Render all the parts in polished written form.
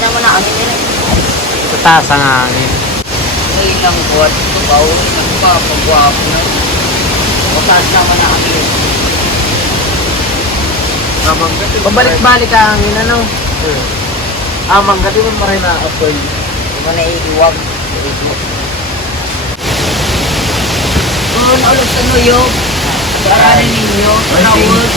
naman na kami nila. Sa taas ang hangin. Ay, ilang buwan. Babaw. Pagwapo na. Mataas naman na kami. Pabalik-balik ang hangin, ano? Amang, gati mo pa rin na apoy. Di ba naiiwag? Kung ulos sa nuyo, paraanin ninyo. Panawag.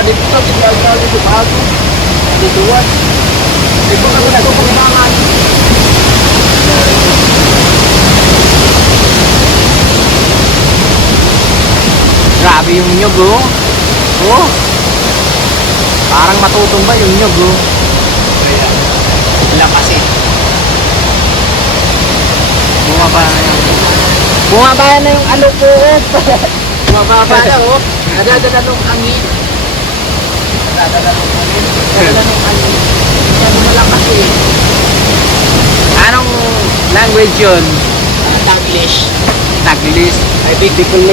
Dito ka, ginagawa dito bago. Dito what? Dito ka na nagpapagaman. Grabe yung nyog, oh. Oh. Parang matutumba yung nyog, oh. Lakas eh. Bumaba na yung... Bumaba na yung alok ko, oh. Mababa na, oh. Nadadala nung hangin. Nadadala nung hangin. Nadadala nung hangin. Masyado malakas eh. Anong language yun? Taglish. Taglish. Ay, Bicol.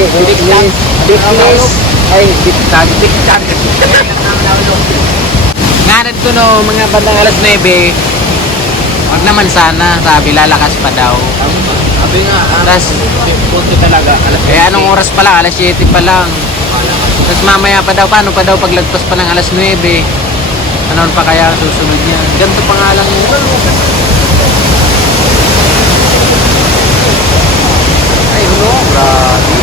Biclis. Ay, Bictag. Nganad ko no, mga bandang alas 9. Wag naman sana, sabi lalakas pa daw. Sabi nga, Tas, punti talaga. eh anong oras pa lang? Alas 7 pa lang. Tapos mamaya pa daw, paano pa daw paglagpas pa ng alas 9? Ano pa kaya susunod yan? Ganito pa nga lang yun. Ay, no, grabe.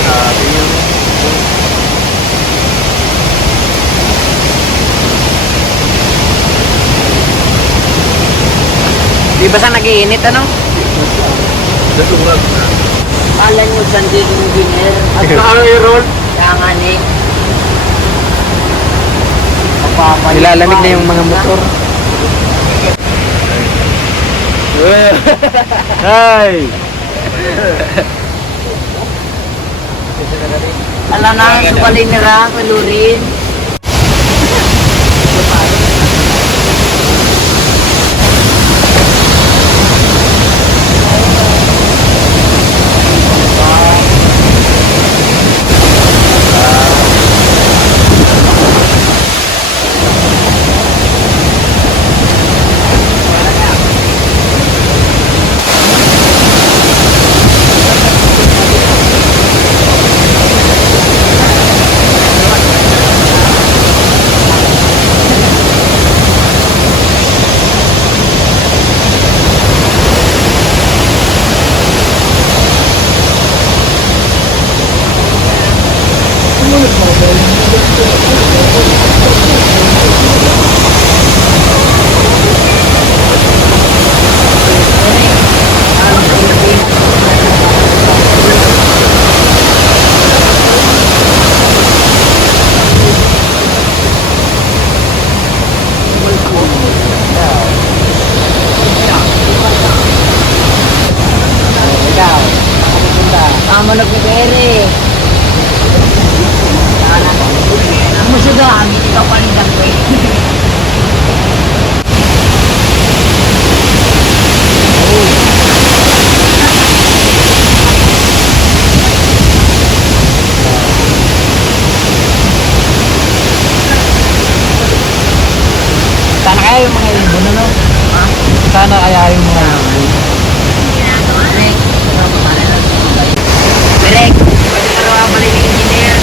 Grabe yun. Di ba sa nag-iinit, ano? Natungag na. Kala nyo dyan din yung engineer. At paano i-roll? Kaya nga ni. Nilalamig na yung mga motor. Hey! Alam na, subalin nila, kalurin. Tama na pipere. Musudo kami, ikaw pa rin dangwe. Sana kaya yung mga ibon, ano? Ha? Sana kaya yung mga ibon. Direk, pwede ka raw balik ng engineer.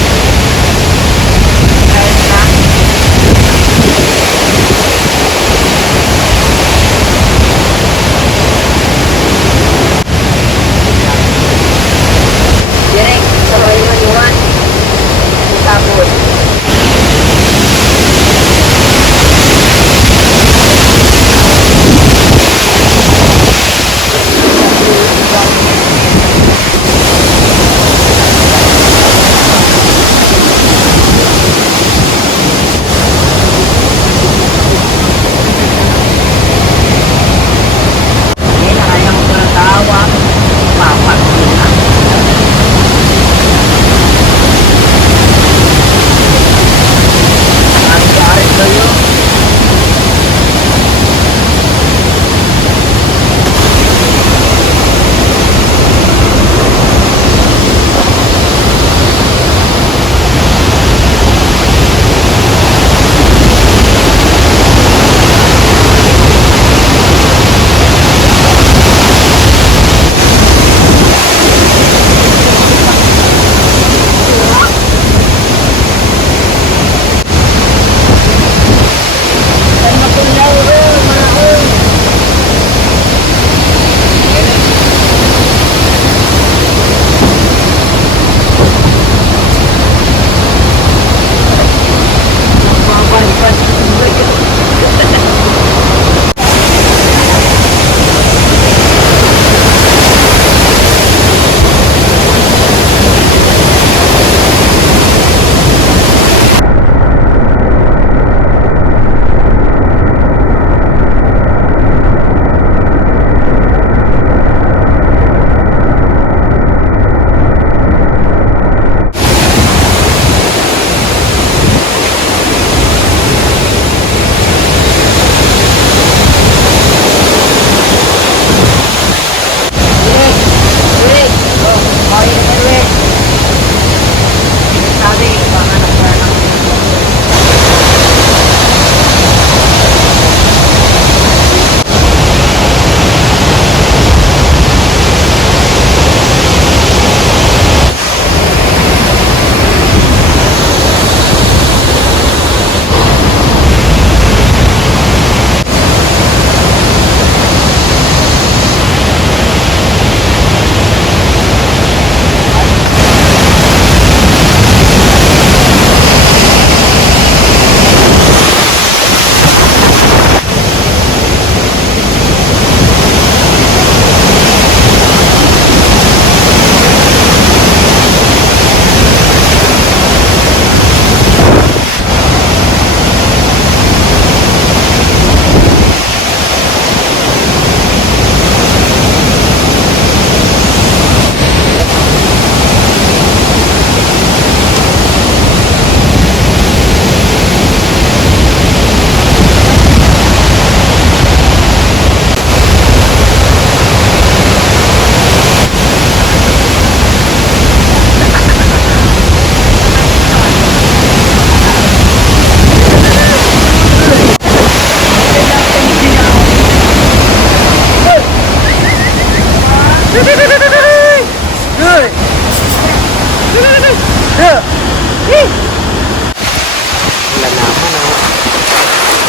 Wala naman oh.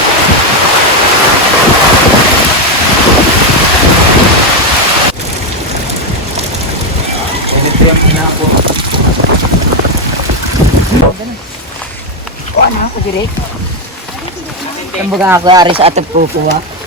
Ganito yung pinako. O, ano ako direct? Ang baga ako ari sa atap ko ha.